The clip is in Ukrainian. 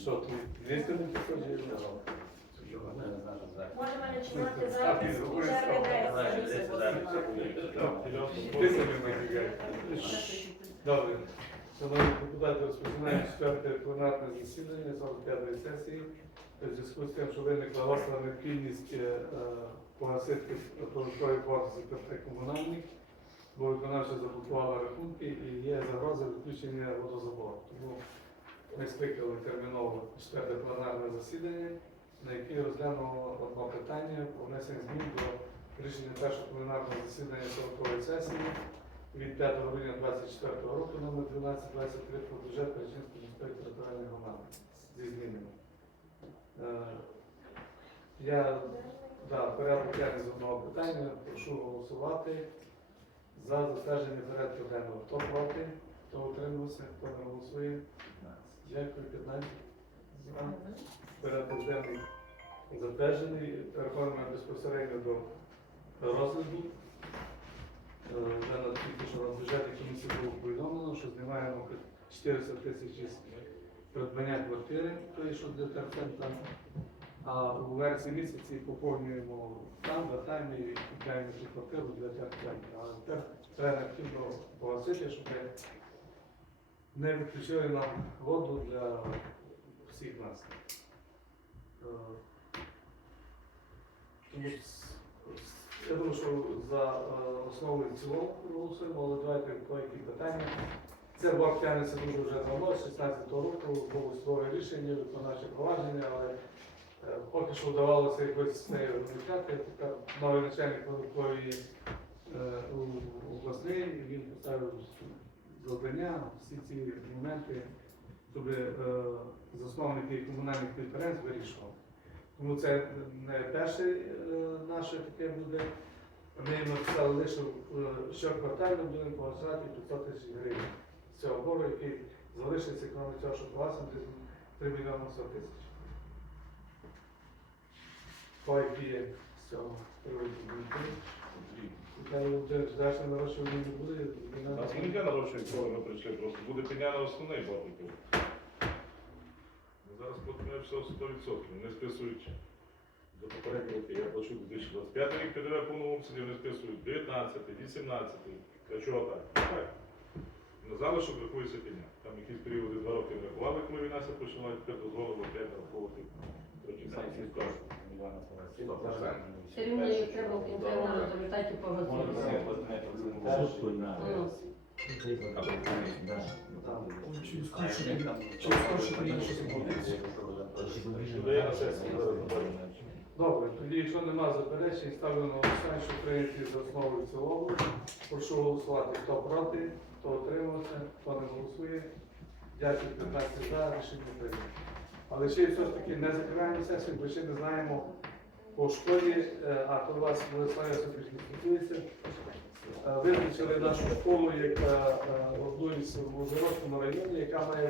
Що ти? Лізти не підходиш? Можемо починати А, запис ти уже Добре. Шановні депутати, розпочинаємо четверте пленарне засідання 45-ї сесії. У зв'язку з тим, що виникла гостра необхідність погасити податкові борги за бо виконавча заблокувала рахунки і є загроза відключення водозабору. Ми скликали терміново четверте пленарне засідання, на яке розглянуло одне питання про внесення змін до рішення першого пленарного засідання 40-ї сесії від 5 грудня 24 року номер 1223 про бюджет Перечинської міської територіальної громади зі змінами. Е, Я да, порядок денний з одного питання. Прошу голосувати за затвердження порядку денного. Хто проти, хто утримався, хто не голосує. Дякую, 15. За. Порядок денний затверджений. Переходимо безпосередньо до розгляду. Е, Вже на тільки що на бюджетній комісії було повідомлено, що знімаємо 400 тисяч із придбання квартири, тої, що для терцентра. А у вересні місяці поповнюємо там, вертаємо і купляємо цю квартиру для терцентру. Але тепер треба активно погасити, щоб не виключили нам воду для всіх нас. Е, Тому я думаю, що за е, основу і цілому проголосуємо, але давайте по які питання. Це борг тягнеться дуже вже давно, з 16-го року було судове рішення, виконавче провадження, але е, поки що вдавалося якось з нею виникати. Новий начальник у- обласний, він поставив завдання, всі ці моменти, щоб е, засновники комунальних підприємств вирішували. Тому це не перше е, наше таке буде. Ми їм написали лише щоквартально будемо погашати 500 тисяч гривень з цього боргу, який залишиться, крім цього, що погасимо, 3 мільйони 100 тисяч. По які з цього приводу думки? Нарощування не буде. нас не- ніде нарощують, коли ми прийшли, просто буде підняти основний борг. Зараз платимо все 100%. Вони списують за попередні роки. Я плачу 2025 рік ПДВ повному обсязі, вони списують 19, 18. Для чого так? Так. На залишок рахується підняти. Там якісь періоди два роки не рахували, коли війна ся почала, тепер дозволило 5 рахувати. Коротше, санкції скажуть. Все рівно їх треба на результаті поготовити. Ну. Добре, тоді, якщо немає заперечень, ставлю на голосування, що прийняти за основу і в цілому. Прошу голосувати, хто проти, хто утримався, хто не голосує. Дякую, 15 за, рішення прийнято. Але ще все ж таки не закриваємо сесію, бо ще не знаємо по школі, е, а то вас Владислав. Е, Визначили нашу школу як е, одну із в Ужгородському районі, яка має